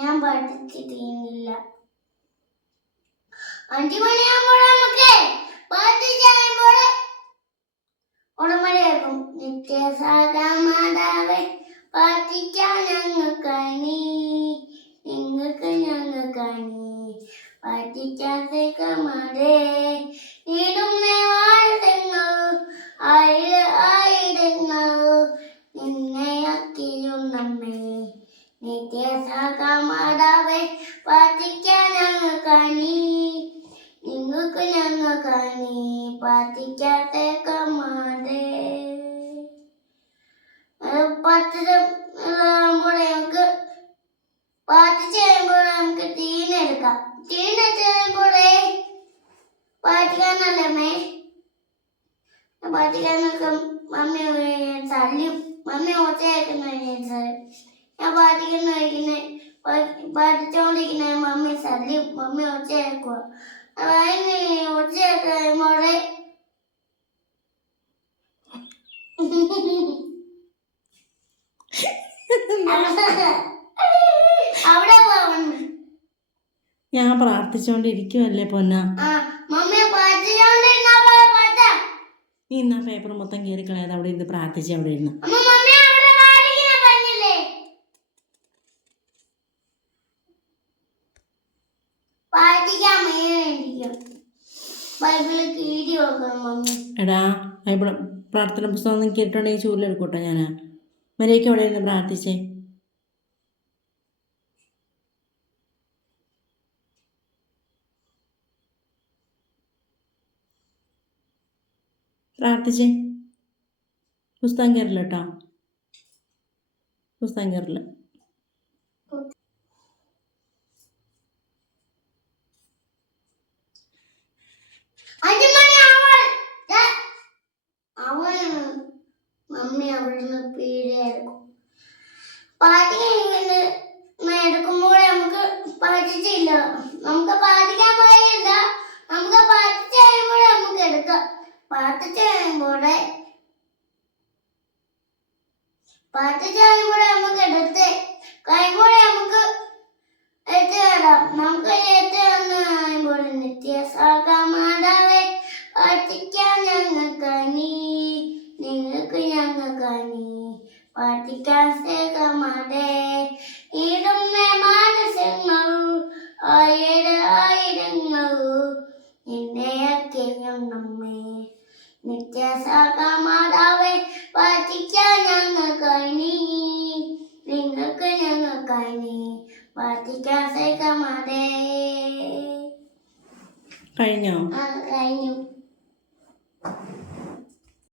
ഞാൻ പഠിച്ചിട്ടില്ല. അഞ്ചു മണിയാകുമ്പോൾ നമുക്ക് നിത്യസാഗമാതാവേ പ്രാർത്ഥിക്കാൻ ഞങ്ങൾക്കണി നിങ്ങൾക്ക് ഞങ്ങൾക്കണി. പ്രാർത്ഥിക്കാൻ സേക്കമാതേ നീടും ആയിര ആയിരങ്ങൾ നിന്നെ അക്കിയുന്നമ്മേ നിത്യസാഗമാതാവേ പ്രാർത്ഥിക്കാൻ ഞങ്ങൾക്കണി നിങ്ങൾക്ക് ഞങ്ങൾക്കണി പ്രാർത്ഥിക്കാൻ സേക്കമാതേ പത്തിരാകുമ്പോൾ നമുക്ക് പാറ്റിച്ച് കഴിയുമ്പോൾ നമുക്ക് തീനെടുക്കാം തീനെടുത്ത് കഴിയുമ്പോഴേ പാറ്റിക്കാനല്ലേ പാറ്റിക്കാനൊക്കെ മമ്മി തള്ളിയും മമ്മി ഞാൻ പാറ്റിക്കുന്ന കഴിക്കുന്ന പാറ്റിച്ചോണ്ടിരിക്കുന്ന മമ്മി തല്ലും മമ്മി ഒച്ചയാക്കുക അതിന് ഒച്ചയാക്കി കഴിയുമ്പോഴേ അവിടെ ഞാൻ പ്രാർത്ഥിച്ചുകൊണ്ടിരിക്കുവല്ലേ പൊന്ന? നീ ഇന്നാ പേപ്പർ മൊത്തം കയറി കളയാതെ അവിടെ ഇരുന്ന് പ്രാർത്ഥിച്ച് അവിടെ ഇരുന്ന് അമ്മ മമ്മി അവിടെ വാടിക്കുന്ന പറഞ്ഞില്ലേ എടാ ബൈബിൾ പ്രാർത്ഥന പുസ്തകം ഒന്നും കേട്ടിട്ടുണ്ടെങ്കിൽ ചൂലെടുക്കൂട്ടോ ഞാൻ മര്യാദയ്ക്ക് അവിടെ ഇരുന്ന് പ്രാർത്ഥിച്ചേ. പ്രാർത്ഥിച്ചേ. പുസ്തകം കയറില്ല കേട്ടോ. പുസ്തകം കയറില്ല മമ്മി അവിടുന്ന് പീടിയെടുക്കും പാറ്റി എടുക്കുമ്പോൾ നമുക്ക് പഠിച്ചില്ല നമുക്ക് പാടിക്കാൻ പോയില്ല നമുക്ക് പാട്ട് ചെയ്യുമ്പോൾ നമുക്ക് എടുക്കാം. പാട്ട് ചെയ്യുമ്പോൾ പാട്ട് കഴിയുമ്പോൾ നമുക്ക് എടുത്ത് കഴിയുമ്പോൾ നമുക്ക് എടുത്ത് തരാം നമുക്ക് എടുത്ത് തന്നു കഴിയുമ്പോൾ നിത്യസാഗമാതാവേ പാട്ടിക്കാൻ ഞങ്ങൾക്ക് നീ നിങ്ങൾക്ക് ഞങ്ങൾക്ക് നീ സേകമാതേ ഇടുന്ന മാനസങ്ങൾ ആയിര ആയിരങ്ങൾ. നിന്നെ അക്കയും നമ്മെ നിത്യസാഗമാതാവേ പാട്ടിക്കാൻ ഞങ്ങൾക്ക് നീ. നിങ്ങൾക്ക് ഞങ്ങൾക്ക് നീ പാട്ടിക്കാൻ സേകമാതേ കഴിഞ്ഞോ? കഴിഞ്ഞു.